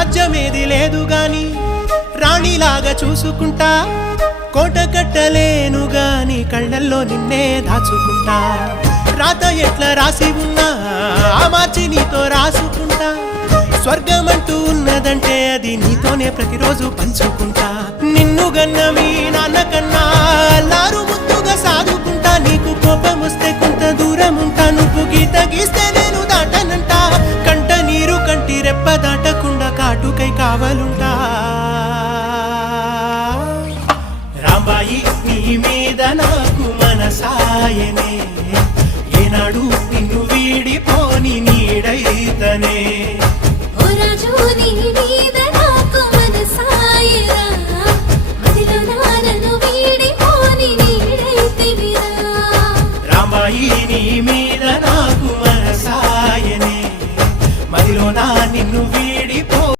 రాజ్యమేది లేదు గాని రాణిలాగా చూసుకుంటా కోట కట్టలేను గాని కళ్ళల్లో నిన్నే దాచుకుంటా రాత ఎట్లా రాసి ఉన్నా ఆ మార్చి నీతో రాసుకుంటా స్వర్గమంటూ ఉన్నదంటే అది నీతోనే ప్రతిరోజు పంచుకుంటా నిన్ను గన్న మీ నాన్నకన్నా అల్లారు ముద్దుగా సాదుకుంటా నీకు కోపం వస్తే కొంత దూరం ఉంటా నువ్వు గీత గీస్తే నేను దాటనంటా కంట నీరు కంటి రెప్ప దాటకుండా కాటుకై కావాలుంటా